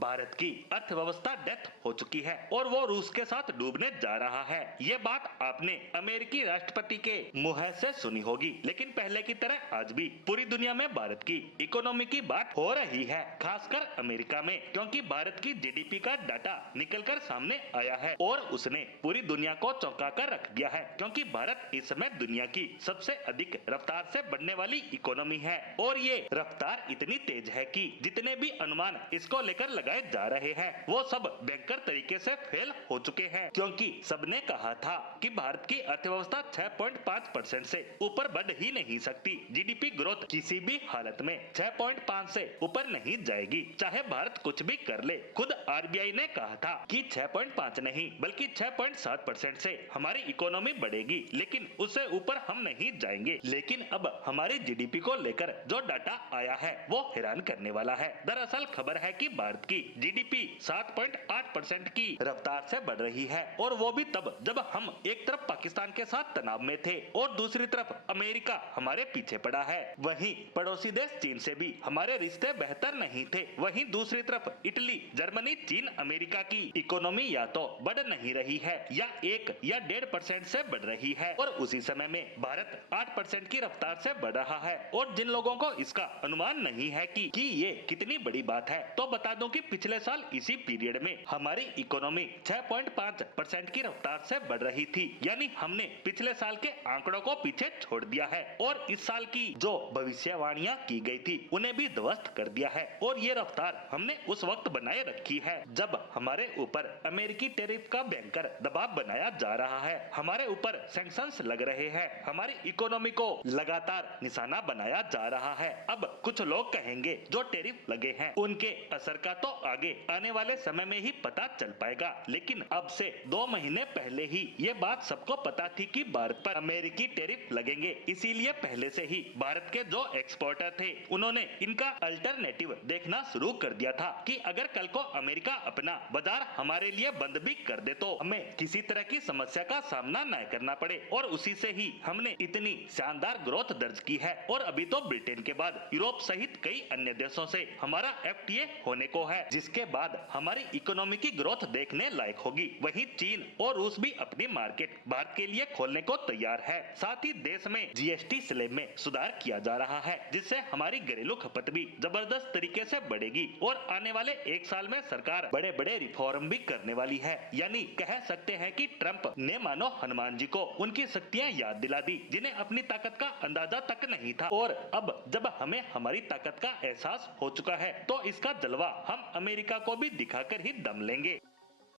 भारत की अर्थव्यवस्था डेथ हो चुकी है और वो रूस के साथ डूबने जा रहा है। ये बात आपने अमेरिकी राष्ट्रपति के मुंह से सुनी होगी, लेकिन पहले की तरह आज भी पूरी दुनिया में भारत की इकोनॉमी की बात हो रही है, खासकर अमेरिका में, क्योंकि भारत की जीडीपी का डाटा निकलकर सामने आया है और उसने पूरी दुनिया को चौंका कर रख दिया है, क्योंकि भारत इस समय दुनिया की सबसे अधिक रफ्तार से बढ़ने वाली इकोनॉमी है और ये रफ्तार इतनी तेज है कि जितने भी अनुमान इसको लेकर लगाए जा रहे हैं वो सब भयंकर तरीके से फेल हो चुके हैं, क्योंकि सबने कहा था कि भारत की अर्थव्यवस्था 6.5% से ऊपर बढ़ ही नहीं सकती। जीडीपी ग्रोथ किसी भी हालत में 6.5 से ऊपर नहीं जाएगी, चाहे भारत कुछ भी कर ले। खुद आरबीआई ने कहा था कि 6.5 नहीं बल्कि 6.7% से हमारी इकोनॉमी बढ़ेगी, लेकिन उससे ऊपर हम नहीं जाएंगे। लेकिन अब हमारी जीडीपी को लेकर जो डाटा आया है वो हैरान करने वाला है। दरअसल खबर है कि भारत की जीडीपी 7.8% की रफ्तार से बढ़ रही है और वो भी तब जब हम एक तरफ पाकिस्तान के साथ तनाव में थे और दूसरी तरफ अमेरिका हमारे पीछे पड़ा है। वहीं पड़ोसी देश चीन से भी हमारे रिश्ते बेहतर नहीं थे। वहीं दूसरी तरफ इटली, जर्मनी, चीन, अमेरिका की इकोनॉमी या तो बढ़ नहीं रही है या 1 या 1.5% से बढ़ रही है और उसी समय में भारत 8% की रफ्तार से बढ़ रहा है। और जिन लोगों को इसका अनुमान नहीं है कि ये कितनी बड़ी बात है, तो बता दूं कि पिछले साल इसी पीरियड में हमारी इकोनॉमी 6.5% की रफ्तार से बढ़ रही थी, यानी हमने पिछले साल के आंकड़ों को पीछे छोड़ दिया है और इस साल की जो भविष्यवाणियां की गई थी उन्हें भी ध्वस्त कर दिया है। और ये रफ्तार हमने उस वक्त बनाए रखी है जब हमारे ऊपर अमेरिकी टैरिफ का भयंकर दबाव बनाया जा रहा है, हमारे ऊपर सैंक्शंस लग रहे हैं, हमारी इकोनॉमी को लगातार निशाना बनाया जा रहा है। अब कुछ लोग कहेंगे जो टैरिफ लगे हैं उनके असर का तो आगे आने वाले समय में ही पता चल पाएगा, लेकिन अब से 2 महीने पहले ही ये बात सबको पता थी कि भारत पर अमेरिकी टैरिफ लगेंगे। इसीलिए पहले से ही भारत के जो एक्सपोर्टर थे उन्होंने इनका अल्टरनेटिव देखना शुरू कर दिया था कि अगर कल को अमेरिका अपना बाजार हमारे लिए बंद भी कर दे तो हमें किसी तरह की समस्या का सामना न करना पड़े। और उसी से ही हमने इतनी शानदार ग्रोथ दर्ज की है और अभी तो ब्रिटेन के बाद यूरोप सहित कई अन्य देशों से हमारा एफटीए होने को है, जिसके बाद हमारी इकोनॉमी की ग्रोथ देखने लायक होगी। वहीं चीन और रूस भी अपनी मार्केट भारत के लिए खोलने को तैयार है। साथ ही देश में जीएसटी स्लैब में सुधार किया जा रहा है, जिससे हमारी घरेलू खपत भी जबरदस्त तरीके से बढ़ेगी और आने वाले 1 साल में सरकार बड़े बड़े रिफॉर्म भी करने वाली है। यानी कह सकते हैं कि ट्रंप ने मानो हनुमान जी को उनकी शक्तियां याद दिला दी, जिन्हें अपनी ताकत का अंदाजा तक नहीं था। और अब जब हमें हमारी ताकत का एहसास हो चुका है तो इसका जलवा हम अमेरिका को भी दिखाकर ही दम लेंगे।